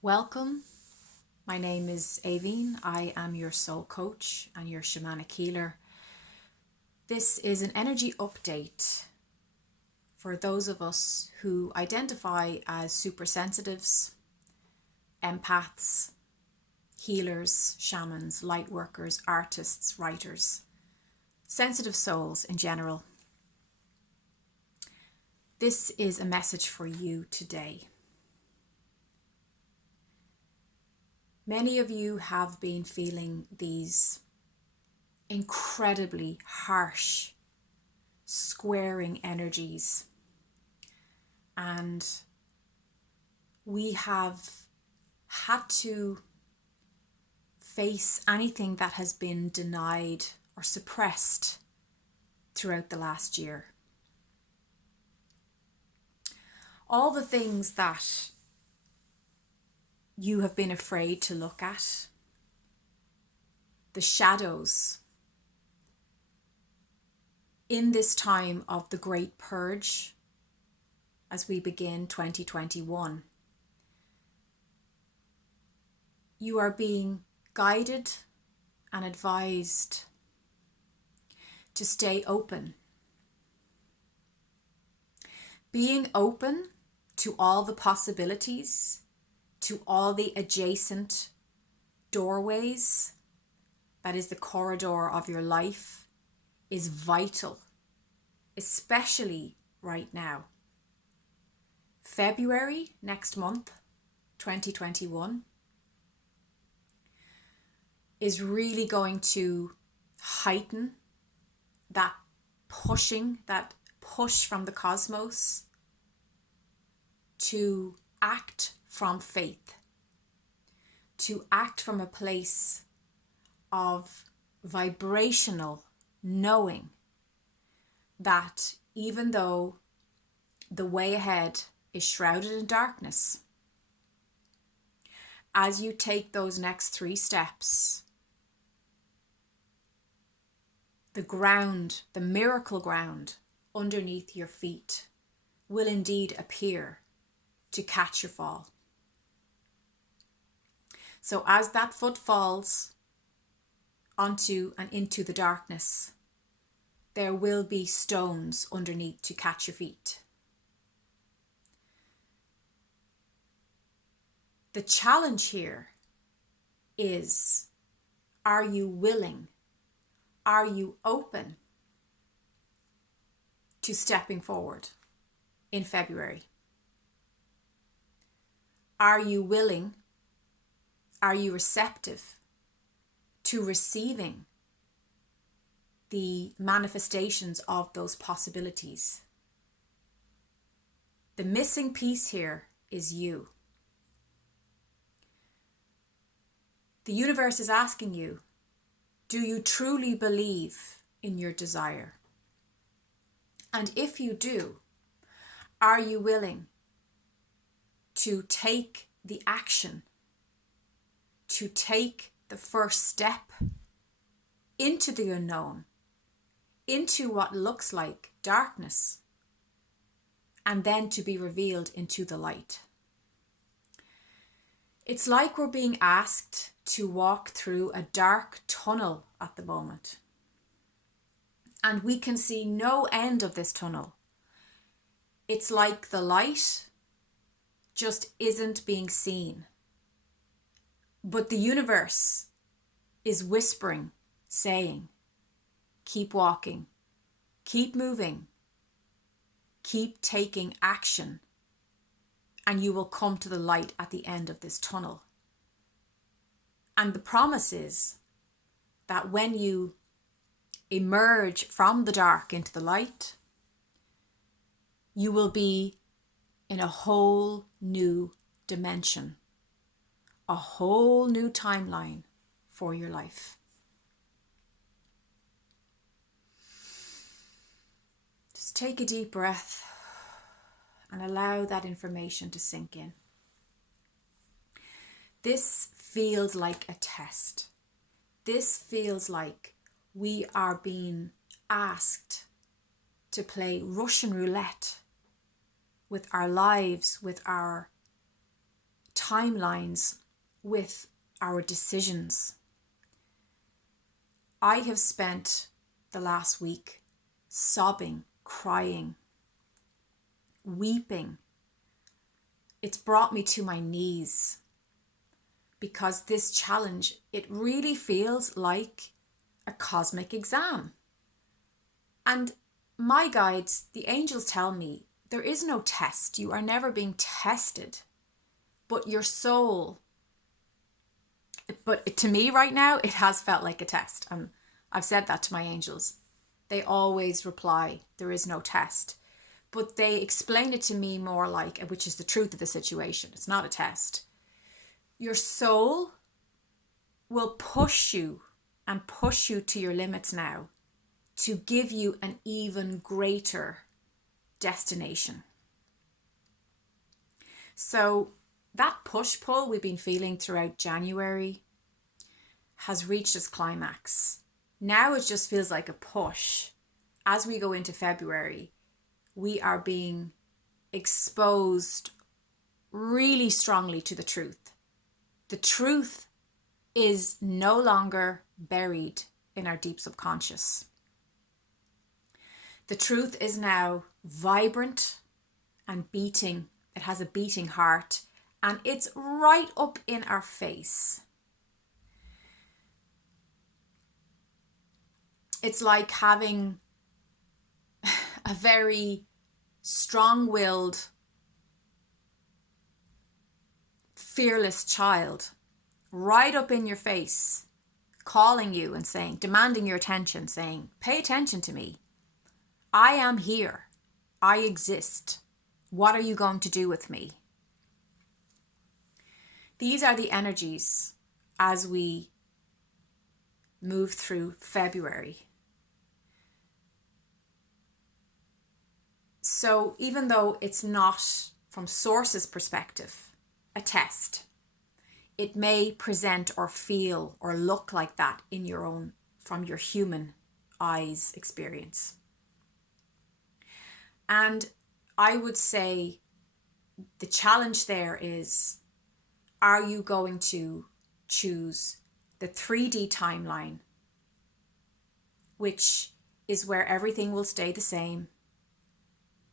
Welcome. My name is Aoibheann. I am your soul coach and your shamanic healer. This is an energy update for those of us who identify as supersensitives, empaths, healers, shamans, light workers, artists, writers, sensitive souls in general. This is a message for you today. Many of you have been feeling these incredibly harsh, squaring energies, and we have had to face anything that has been denied or suppressed throughout the last year. All the things that you have been afraid to look at, the shadows in this time of the Great Purge as we begin 2021. You are being guided and advised to stay open. Being open to all the possibilities, to all the adjacent doorways, that is the corridor of your life, is vital, especially right now. February next month, 2021, is really going to heighten that push from the cosmos to act from faith, to act from a place of vibrational knowing that even though the way ahead is shrouded in darkness, as you take those next 3 steps, the ground, the miracle ground underneath your feet will indeed appear to catch your fall. So as that foot falls onto and into the darkness, there will be stones underneath to catch your feet. The challenge here is, are you willing? Are you open to stepping forward in February? Are you willing? Are you receptive to receiving the manifestations of those possibilities? The missing piece here is you. The universe is asking you, do you truly believe in your desire? And if you do, are you willing to take the action, to take the first step into the unknown, into what looks like darkness, and then to be revealed into the light? It's like we're being asked to walk through a dark tunnel at the moment, and we can see no end of this tunnel. It's like the light just isn't being seen. But the universe is whispering, saying, keep walking, keep moving, keep taking action, and you will come to the light at the end of this tunnel. And the promise is that when you emerge from the dark into the light, you will be in a whole new dimension, a whole new timeline for your life. Just take a deep breath and allow that information to sink in. This feels like a test. This feels like we are being asked to play Russian roulette with our lives, with our timelines with our decisions. I have spent the last week sobbing, crying, weeping. It's brought me to my knees because this challenge, it really feels like a cosmic exam. And my guides, the angels, tell me there is no test. You are never being tested, but your soul. But to me right now, it has felt like a test. And I've said that to my angels. They always reply, there is no test. But they explain it to me more like, which is the truth of the situation. It's not a test. Your soul will push you and push you to your limits now to give you an even greater destination. So that push-pull we've been feeling throughout January has reached its climax. Now it just feels like a push. As we go into February, we are being exposed really strongly to the truth. The truth is no longer buried in our deep subconscious. The truth is now vibrant and beating. It has a beating heart, and it's right up in our face. It's like having a very strong-willed, fearless child right up in your face, calling you and saying, demanding your attention, saying, pay attention to me. I am here. I exist. What are you going to do with me? These are the energies as we move through February. So even though it's not, from Source's perspective, a test, it may present or feel or look like that in your own, from your human eyes experience. And I would say the challenge there is, are you going to choose the 3D timeline, which is where everything will stay the same,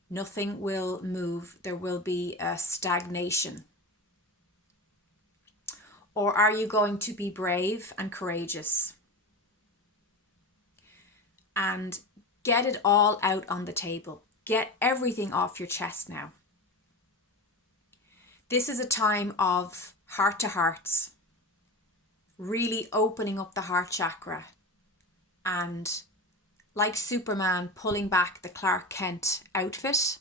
nothing will move, there will be a stagnation? Or are you going to be brave and courageous and get it all out on the table? Get everything off your chest now. This is a time of heart to hearts, really opening up the heart chakra, and like Superman pulling back the Clark Kent outfit,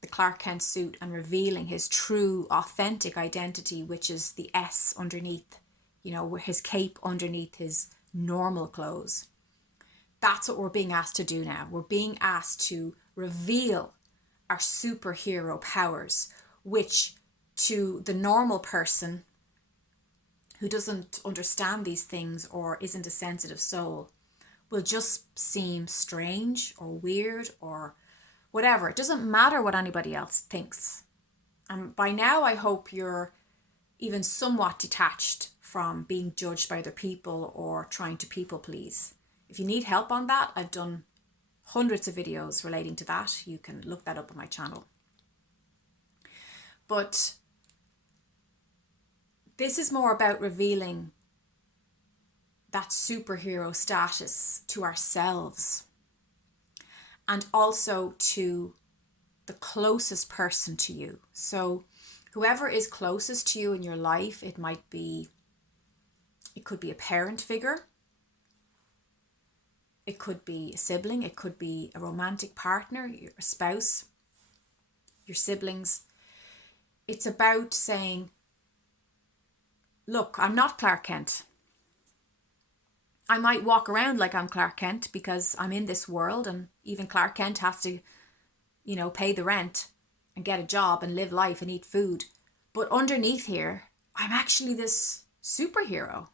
the Clark Kent suit, and revealing his true authentic identity, which is the S underneath, his cape underneath his normal clothes. That's what we're being asked to do now. We're being asked to reveal our superhero powers, which to the normal person who doesn't understand these things or isn't a sensitive soul will just seem strange or weird or whatever. It doesn't matter what anybody else thinks. And by now, I hope you're even somewhat detached from being judged by other people or trying to people please. If you need help on that, I've done hundreds of videos relating to that. You can look that up on my channel. But this is more about revealing that superhero status to ourselves and also to the closest person to you. So whoever is closest to you in your life, it could be a parent figure, it could be a sibling, it could be a romantic partner, your spouse, your siblings. It's about saying, look, I'm not Clark Kent. I might walk around like I'm Clark Kent because I'm in this world, and even Clark Kent has to, pay the rent and get a job and live life and eat food. But underneath here, I'm actually this superhero.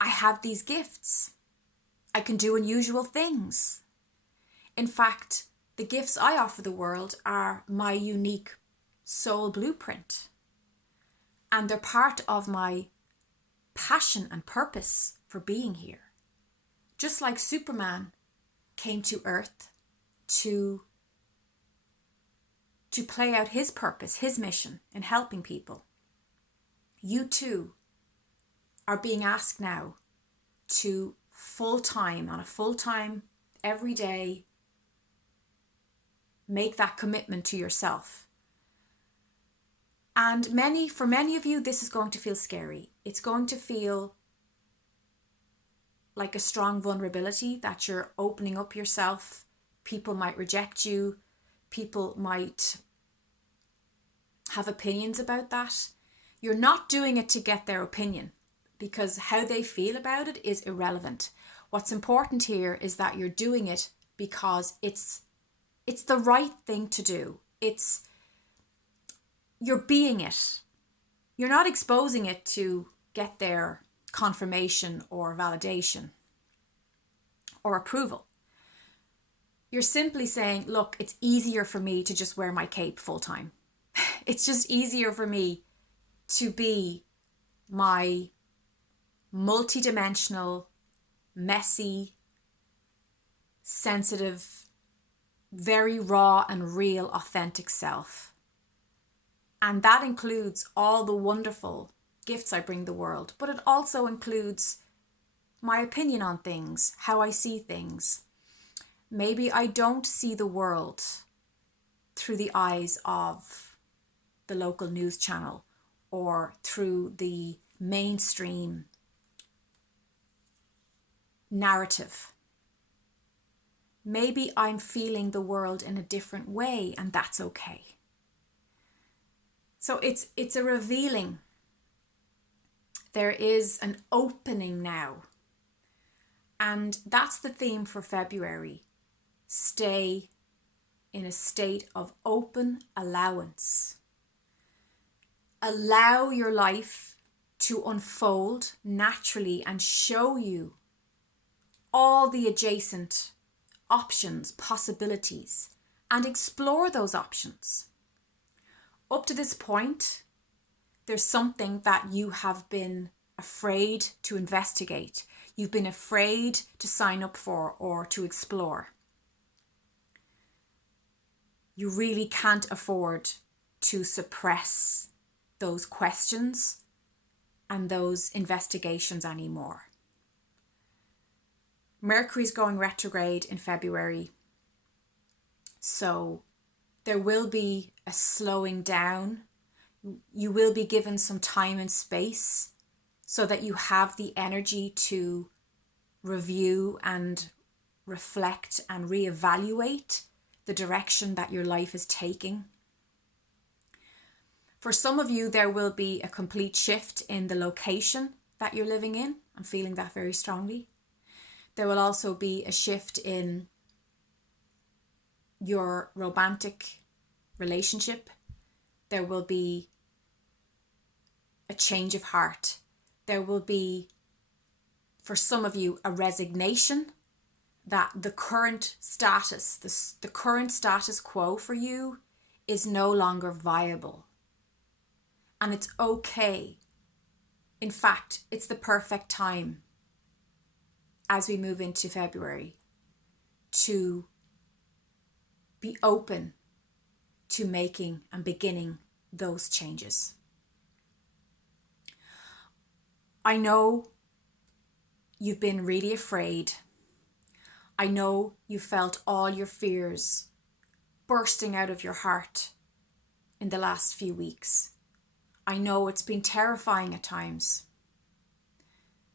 I have these gifts. I can do unusual things. In fact, the gifts I offer the world are my unique soul blueprint. And they're part of my passion and purpose for being here. Just like Superman came to Earth to play out his purpose, his mission in helping people. You too are being asked now to on a full-time, every day, make that commitment to yourself. And for many of you, this is going to feel scary. It's going to feel like a strong vulnerability that you're opening up yourself. People might reject you. People might have opinions about that. You're not doing it to get their opinion, because how they feel about it is irrelevant. What's important here is that you're doing it because it's the right thing to do. You're being it. You're not exposing it to get their confirmation or validation or approval. You're simply saying, look, it's easier for me to just wear my cape full time. It's just easier for me to be my multidimensional, messy, sensitive, very raw and real, authentic self. And that includes all the wonderful gifts I bring the world, but it also includes my opinion on things, how I see things. Maybe I don't see the world through the eyes of the local news channel or through the mainstream narrative. Maybe I'm feeling the world in a different way, and that's okay. So it's a revealing. There is an opening now. And that's the theme for February. Stay in a state of open allowance. Allow your life to unfold naturally and show you all the adjacent options, possibilities, and explore those options. Up to this point, there's something that you have been afraid to investigate. You've been afraid to sign up for or to explore. You really can't afford to suppress those questions and those investigations anymore. Mercury's going retrograde in February, so there will be a slowing down. You will be given some time and space so that you have the energy to review and reflect and reevaluate the direction that your life is taking. For some of you, there will be a complete shift in the location that you're living in. I'm feeling that very strongly. There will also be a shift in your romantic relationship. There will be a change of heart. There will be, for some of you, a resignation that the current status, the current status quo for you is no longer viable. And it's okay. In fact, it's the perfect time as we move into February to be open to making and beginning those changes. I know you've been really afraid. I know you felt all your fears bursting out of your heart in the last few weeks. I know it's been terrifying at times.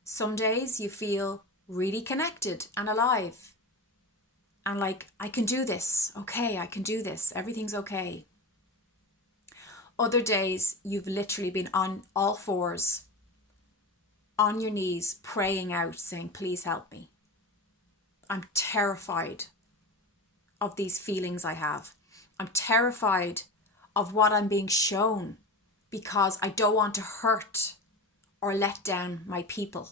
Some days you feel really connected and alive and like, I can do this. Okay, I can do this. Everything's okay. Other days you've literally been on all fours, on your knees, praying out, saying, please help me. I'm terrified of these feelings I have. I'm terrified of what I'm being shown because I don't want to hurt or let down my people.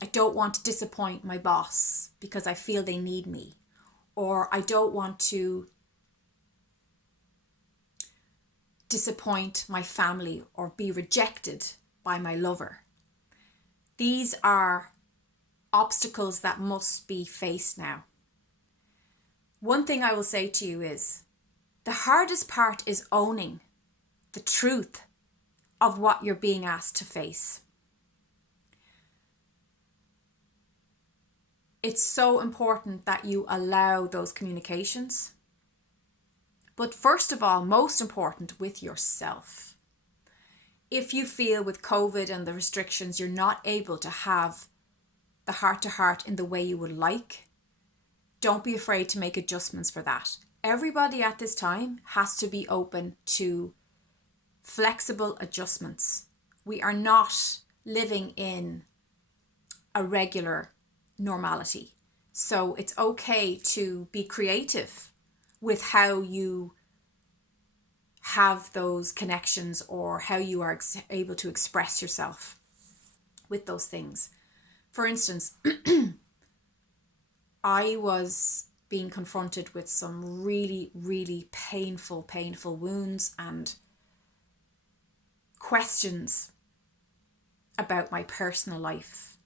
I don't want to disappoint my boss because I feel they need me. Or I don't want to disappoint my family or be rejected by my lover. These are obstacles that must be faced now. One thing I will say to you is the hardest part is owning the truth of what you're being asked to face. It's so important that you allow those communications. But first of all, most important, with yourself. If you feel with COVID and the restrictions you're not able to have the heart-to-heart in the way you would like, don't be afraid to make adjustments for that. Everybody at this time has to be open to flexible adjustments. We are not living in a regular normality. So it's okay to be creative with how you have those connections or how you are able to express yourself with those things. For instance, I was being confronted with some really, really painful wounds and questions about my personal life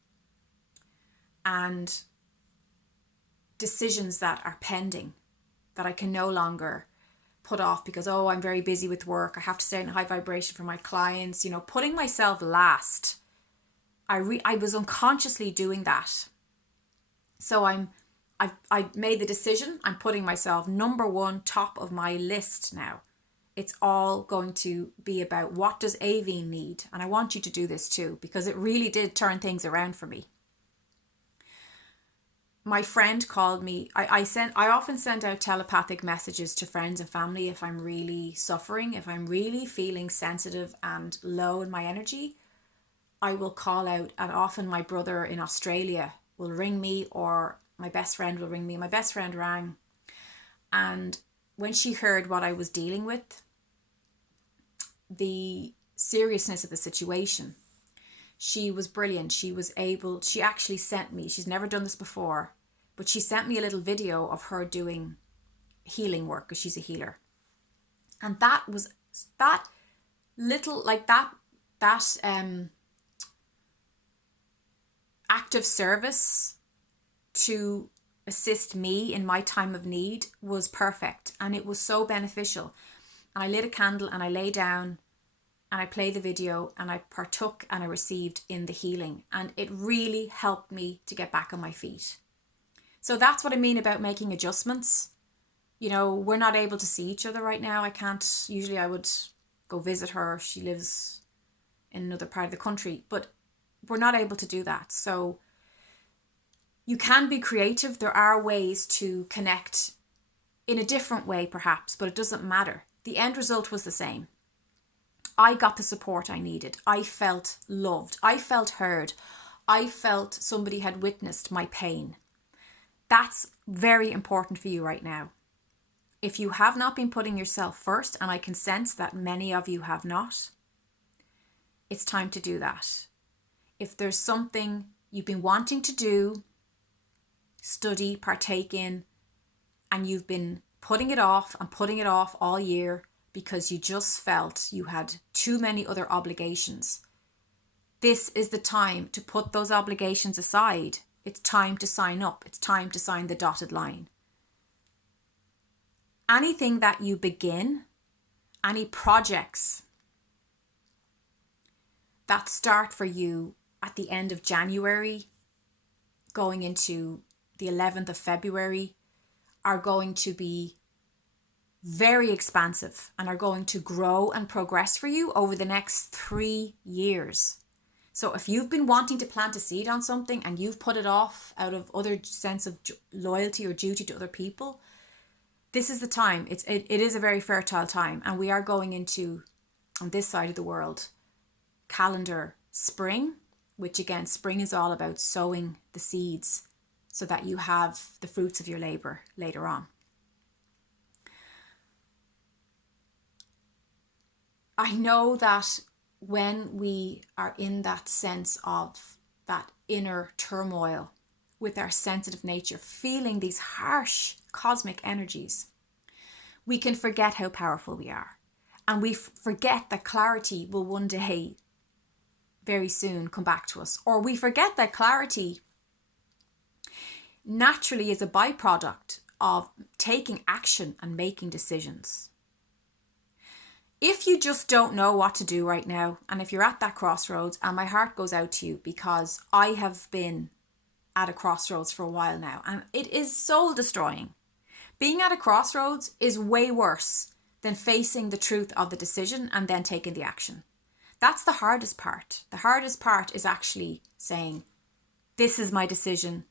and decisions that are pending that I can no longer put off because, I'm very busy with work. I have to stay in high vibration for my clients, putting myself last. I was unconsciously doing that. So I made the decision. I'm putting myself number one, top of my list now. It's all going to be about what does Aoibheann need? And I want you to do this too, because it really did turn things around for me. My friend called me. I often send out telepathic messages to friends and family if I'm really suffering, if I'm really feeling sensitive and low in my energy. I will call out, and often my brother in Australia will ring me, or my best friend will ring me. My best friend rang, and when she heard what I was dealing with, the seriousness of the situation, she was brilliant. She actually sent me, she's never done this before, but she sent me a little video of her doing healing work because she's a healer. And that little, like that act of service to assist me in my time of need was perfect, and it was so beneficial. And I lit a candle and I lay down and I played the video and I partook and I received in the healing, and it really helped me to get back on my feet. So that's what I mean about making adjustments. We're not able to see each other right now. I can't. Usually I would go visit her. She lives in another part of the country, but we're not able to do that. So you can be creative. There are ways to connect in a different way perhaps, but it doesn't matter. The end result was the same. I got the support I needed. I felt loved. I felt heard. I felt somebody had witnessed my pain. That's very important for you right now. If you have not been putting yourself first, and I can sense that many of you have not, it's time to do that. If there's something you've been wanting to do, study, partake in, and you've been putting it off all year because you just felt you had too many other obligations, this is the time to put those obligations aside. It's time to sign up. It's time to sign the dotted line. Anything that you begin, any projects that start for you at the end of January, going into the 11th of February, are going to be very expansive and are going to grow and progress for you over the next 3 years. So if you've been wanting to plant a seed on something and you've put it off out of other sense of loyalty or duty to other people, this is the time. It is a very fertile time, and we are going into, on this side of the world, calendar spring, which again, spring is all about sowing the seeds so that you have the fruits of your labor later on. I know that when we are in that sense of that inner turmoil with our sensitive nature, feeling these harsh cosmic energies, we can forget how powerful we are. And we forget that clarity will one day, very soon, come back to us. Or we forget that clarity naturally is a byproduct of taking action and making decisions. If you just don't know what to do right now, and if you're at that crossroads, and my heart goes out to you because I have been at a crossroads for a while now, and it is soul destroying. Being at a crossroads is way worse than facing the truth of the decision and then taking the action. That's the hardest part. The hardest part is actually saying, this is my decision.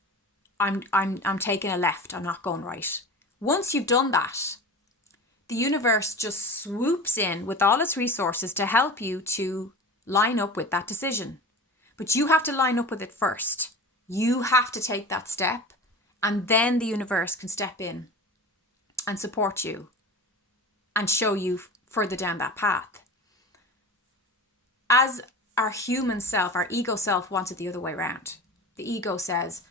I'm taking a left. I'm not going right. Once you've done that, the universe just swoops in with all its resources to help you to line up with that decision. But you have to line up with it first. You have to take that step, and then the universe can step in and support you and show you further down that path. As our human self, our ego self wants it the other way around. The ego says,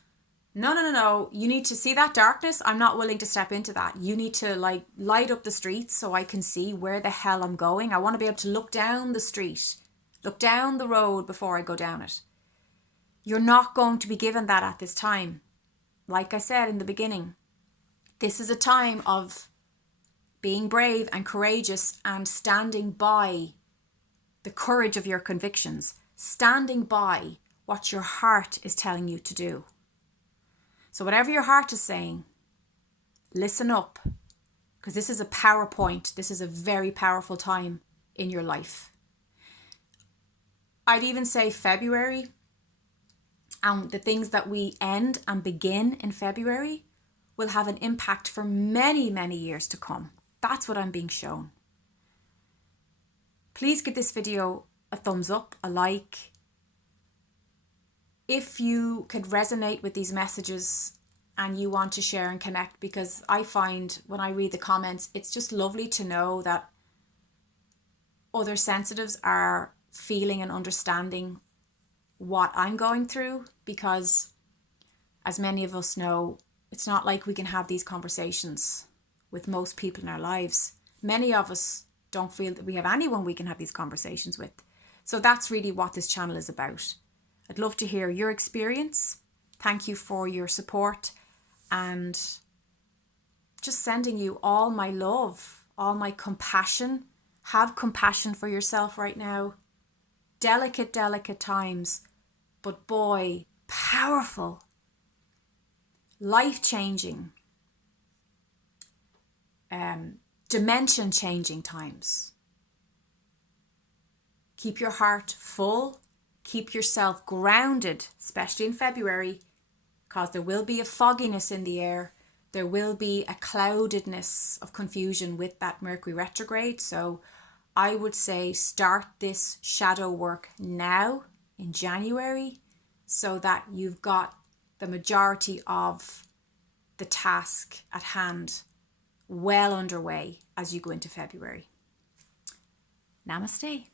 no, you need to see that darkness. I'm not willing to step into that. You need to light up the streets so I can see where the hell I'm going. I want to be able to look down the street, look down the road before I go down it. You're not going to be given that at this time. Like I said in the beginning, this is a time of being brave and courageous and standing by the courage of your convictions, standing by what your heart is telling you to do. So whatever your heart is saying, listen up, because this is a power point. This is a very powerful time in your life. I'd even say February, and the things that we end and begin in February will have an impact for many, many years to come. That's what I'm being shown. Please give this video a thumbs up, a like. If you could resonate with these messages and you want to share and connect, because I find when I read the comments, it's just lovely to know that other sensitives are feeling and understanding what I'm going through, because as many of us know, it's not like we can have these conversations with most people in our lives. Many of us don't feel that we have anyone we can have these conversations with. So that's really what this channel is about. I'd love to hear your experience. Thank you for your support, and just sending you all my love, all my compassion. Have compassion for yourself right now. Delicate times, but boy, powerful, life-changing, dimension-changing times. Keep your heart full. Keep yourself grounded, especially in February, because there will be a fogginess in the air. There will be a cloudedness of confusion with that Mercury retrograde. So I would say start this shadow work now in January, so that you've got the majority of the task at hand well underway as you go into February. Namaste.